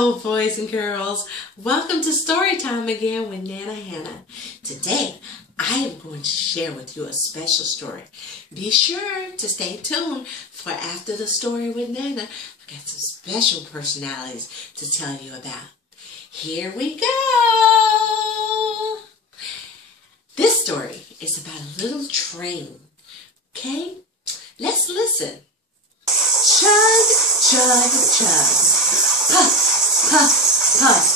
Hello, boys and girls. Welcome to Storytime again with Nana Hannah. Today, I am going to share with you a special story. Be sure to stay tuned for after the story with Nana. I've got some special personalities to tell you about. Here we go. This story is about a little train. Okay? Let's listen. Chug, chug, chug. Puff, puff, puff.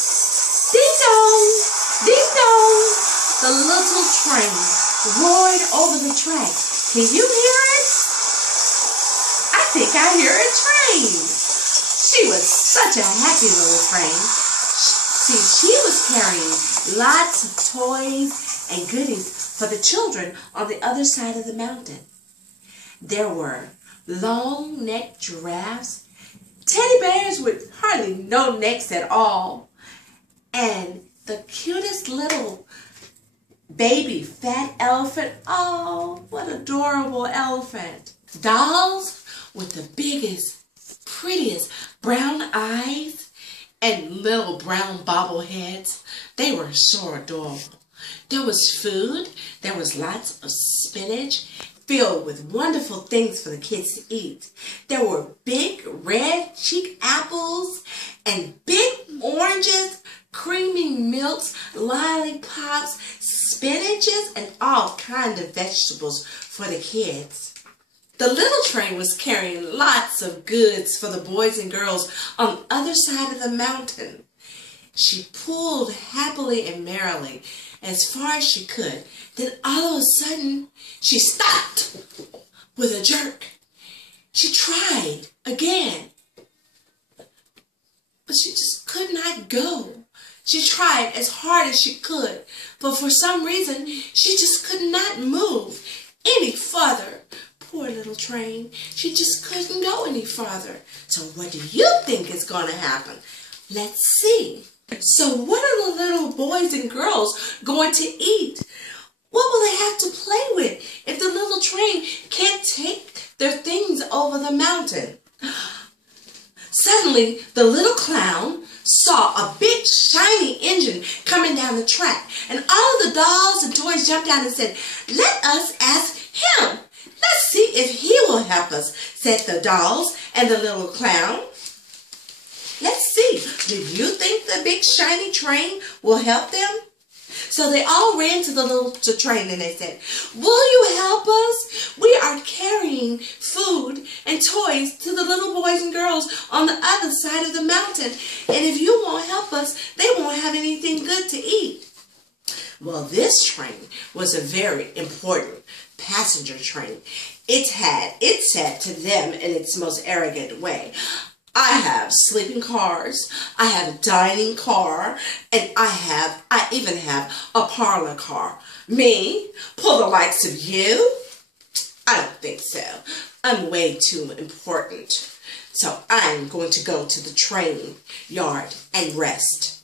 Ding dong, ding dong. The little train roared over the track. Can you hear it? I think I hear a train. She was such a happy little train. See, she was carrying lots of toys and goodies for the children on the other side of the mountain. There were long-necked giraffes, teddy bears with hardly no necks at all, and the cutest little baby fat elephant. Oh, what adorable elephant. Dolls with the biggest, prettiest brown eyes and little brown bobbleheads. They were so adorable. There was food. There was lots of spinach filled with wonderful things for the kids to eat. There were big red cheek apples and big oranges, creamy milks, lollipops, spinaches, and all kinds of vegetables for the kids. The little train was carrying lots of goods for the boys and girls on the other side of the mountain. She pulled happily and merrily as far as she could. Then all of a sudden, she stopped with a jerk. She tried again, but she just could not go. She tried as hard as she could, but for some reason, she just could not move any further. Poor little train. She just couldn't go any farther. So what do you think is going to happen? Let's see. So what are the little boys and girls going to eat? What will they have to play with if the little train can't take their things over the mountain? Suddenly, the little clown saw a big shiny engine coming down the track, and all of the dolls and toys jumped down and said, "Let us ask him. Let's see if he will help us," said the dolls and the little clown. Let's see, do you think the big shiny train will help them? So they all ran to the train and they said, "Will you help us? We are carrying food and toys to the little boys and girls on the other side of the mountain. And if you won't help us, they won't have anything good to eat." Well, this train was a very important passenger train. It said to them in its most arrogant way, "I have sleeping cars, I have a dining car, and I even have a parlor car. Me, pull the likes of you? I don't think so. I'm way too important. So I'm going to go to the train yard and rest."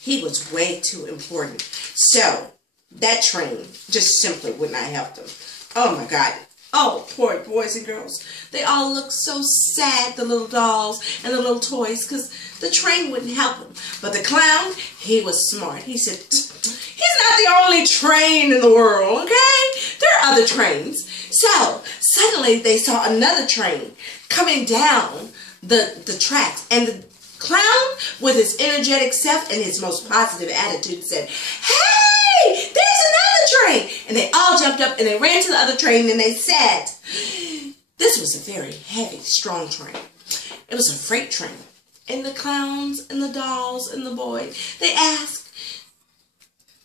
He was way too important. So that train just simply would not help them. Oh my God. Oh, poor boys and girls. They all looked so sad, the little dolls and the little toys, because the train wouldn't help them. But the clown, he was smart. He said, "He's not the only train in the world, okay? There are other trains." So suddenly they saw another train coming down the tracks, and the clown, with his energetic self and his most positive attitude, said, "Hey, there's another train!" And they all jumped up and they ran to the other train and they said, this was a very heavy, strong train. It was a freight train. And the clowns and the dolls and the boys, they asked,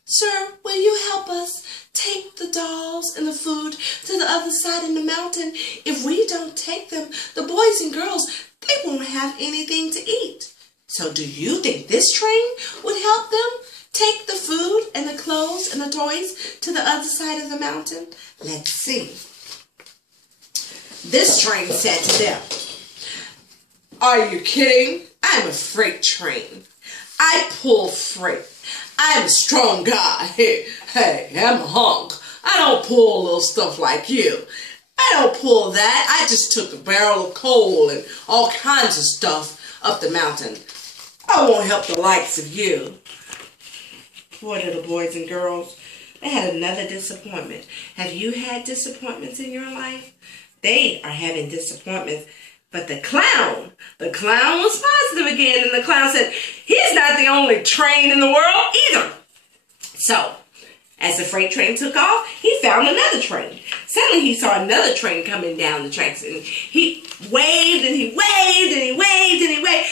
"Sir, will you help us take the dolls and the food to the other side of the mountain? If we don't take them, the boys and girls, they won't have anything to eat." So do you think this train would help them take the food and the clothes and the toys to the other side of the mountain? Let's see. This train said to them, "Are you kidding? I'm a freight train. I pull freight. I'm a strong guy. Hey, I'm a hunk. I don't pull little stuff like you. I don't pull that. I just took a barrel of coal and all kinds of stuff up the mountain. I won't help the likes of you. Poor little boys and girls. They had another disappointment. Have you had disappointments in your life? They are having disappointments. But the clown was positive again. And the clown said, he's not the only train in the world either. So, as the freight train took off, he found another train. Suddenly he saw another train coming down the tracks. And he waved and he waved and he waved and he waved.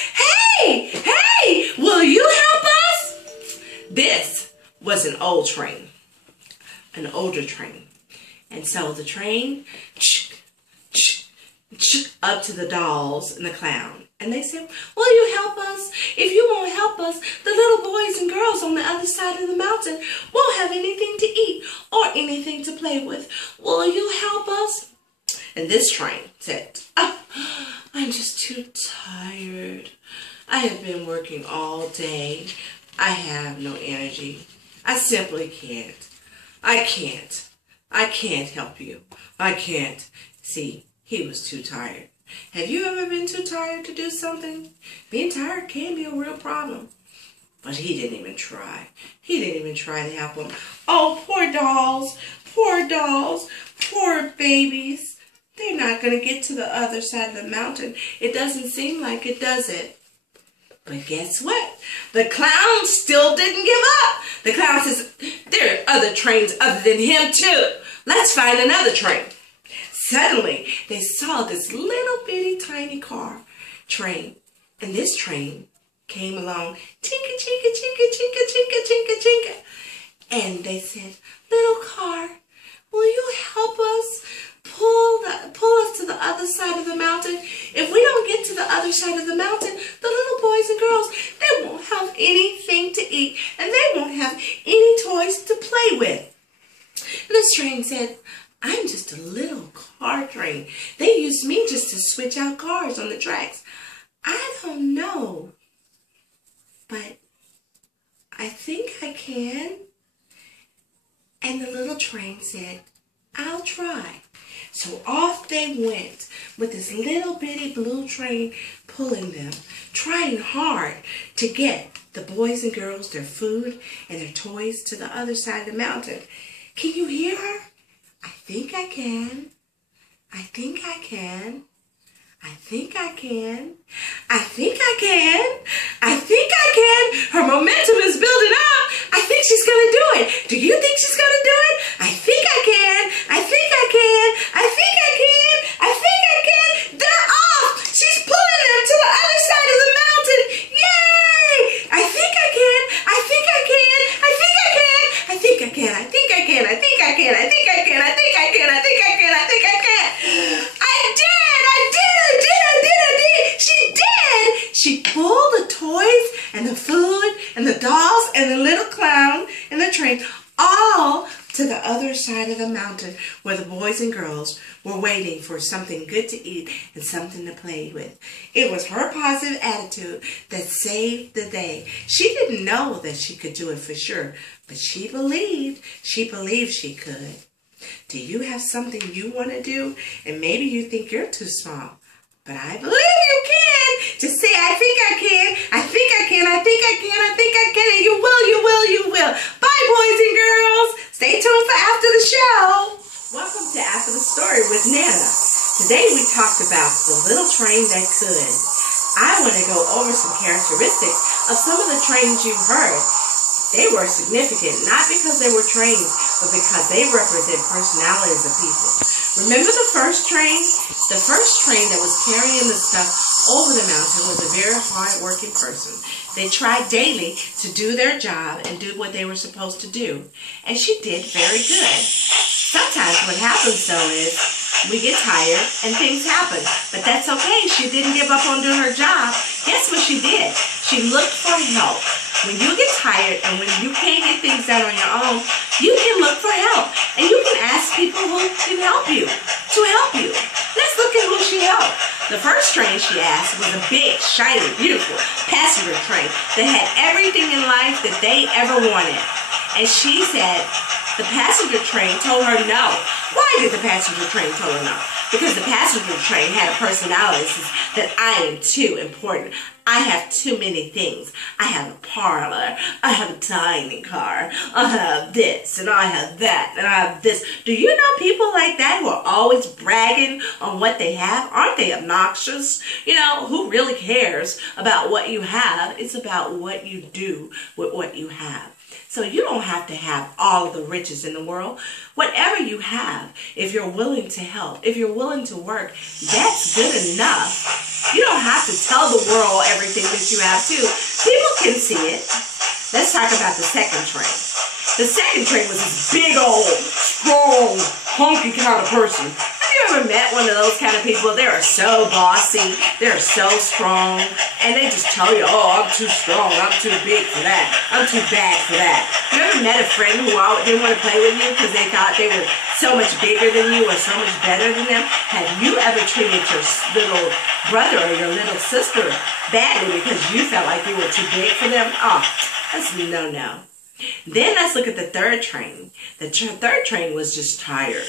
Hey, hey, will you help us? This was an old train. An older train. And so the train up to the dolls and the clown. And they said, will you help us? If you won't help us, the little boys and girls on the other side of the mountain won't have anything to eat or anything to play with. Will you help us? And this train said, oh, I'm just too tired. I have been working all day. I have no energy. I simply can't. I can't help you. I can't. See, he was too tired. Have you ever been too tired to do something? Being tired can be a real problem. But he didn't even try. He didn't even try to help him. Oh, poor dolls, poor babies. They're not going to get to the other side of the mountain. It doesn't seem like it, does it? But guess what? The clown still didn't give up. The clown says, there are other trains other than him too. Let's find another train. Suddenly, they saw this little bitty tiny train. And this train came along, chinka, chinka, chinka, chinka, chinka, chinka, chinka. And they said, little car, will you help us pull us to the other side of the mountain? If we don't get to the other side of the mountain, the little boys and girls, they won't have anything to eat, and they won't have any toys to play with. And this train said, I'm just a little car train. They use me just to switch out cars on the tracks. I don't know, but I think I can. And the little train said, I'll try. So off they went with this little bitty blue train pulling them, trying hard to get the boys and girls their food and their toys to the other side of the mountain. Can you hear her? I think I can. I think I can. I think I can. I think I can. I think I can. Her momentum is building up. I think she's going to do it. Do you think she's going to do it? I think I can. I think I can. I think I can. I think I can. They're off. She's pulling them to the other side of the mountain. Yay! I think I can. I think I can. I think I can. I think I can. I think I can. I think I can. I think I can. I think I can. I think I can. I think I can. I did. She did. She pulled the toys and the food and the dolls and the little clown and the train all to the other side of the mountain where the boys and girls were waiting for something good to eat and something to play with. It was her positive attitude that saved the day. She didn't know that she could do it for sure, but she believed she could. Do you have something you want to do and maybe you think you're too small? But I believe you can. Just say, I think I can. I think I can. I think I can. I think I can. And you will, you will, you will. Bye, boys and girls. Stay tuned for After the Show. Welcome to After the Story with Nana. Today we talked about the little train that could. I want to go over some characteristics of some of the trains you've heard. They were significant, not because they were trains, but because they represent personalities of people. Remember the first train? The first train that was carrying the stuff over the mountain was a very hard-working person. They tried daily to do their job and do what they were supposed to do. And she did very good. Sometimes what happens, though, is we get tired and things happen. But that's okay. She didn't give up on doing her job. Guess what she did? She looked for help. When you get tired and when you can't get things done on your own, you can look for help. And you can ask people who can help you to help you. Let's look at who she helped. The first train she asked was a big, shiny, beautiful passenger train that had everything in life that they ever wanted. And she said the passenger train told her no. Why did the passenger train tell her no? because the passenger train had a personality that I am too important. I have too many things. I have a parlor. I have a dining car. I have this and I have that and I have this. Do you know people like that who are always bragging on what they have? Aren't they obnoxious? You know, who really cares about what you have? It's about what you do with what you have. So you don't have to have all of the riches in the world. Whatever you have, if you're willing to help, if you're willing to work, that's good enough. You don't have to tell the world everything that you have too. People can see it. Let's talk about the second train. The second train was this big old, strong, hunky kind of person. Have you ever met one of those kind of people? They are so bossy. They're so strong. And they just tell you, oh, I'm too strong. I'm too big for that. I'm too bad for that. You ever met a friend who didn't want to play with you because they thought they were so much bigger than you or so much better than them? Have you ever treated your little brother or your little sister badly because you felt like you were too big for them? Oh, that's no. Then let's look at the third train. The third train was just tired.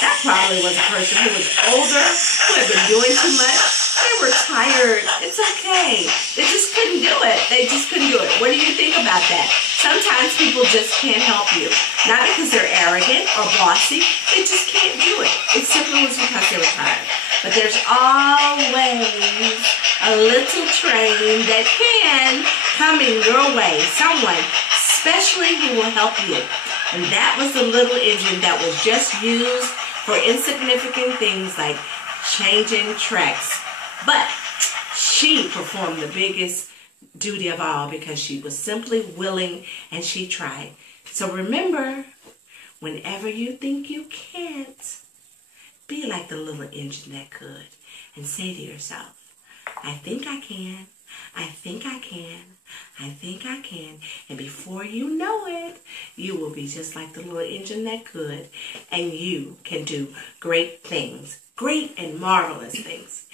That probably was a person who was older, who had been doing too much. They were tired. It's okay. They just couldn't do it. They just couldn't do it. What do you think about that? Sometimes people just can't help you. Not because they're arrogant or bossy. They just can't do it. It simply was because they were tired. But there's always a little train that can come in your way. Someone especially who will help you. And that was the little engine that was just used for insignificant things like changing tracks. But she performed the biggest duty of all because she was simply willing and she tried. So remember, whenever you think you can't, be like the little engine that could and say to yourself, I think I can. I think I can. I think I can. And before you know it, you will be just like the little engine that could. And you can do great things. Great and marvelous things.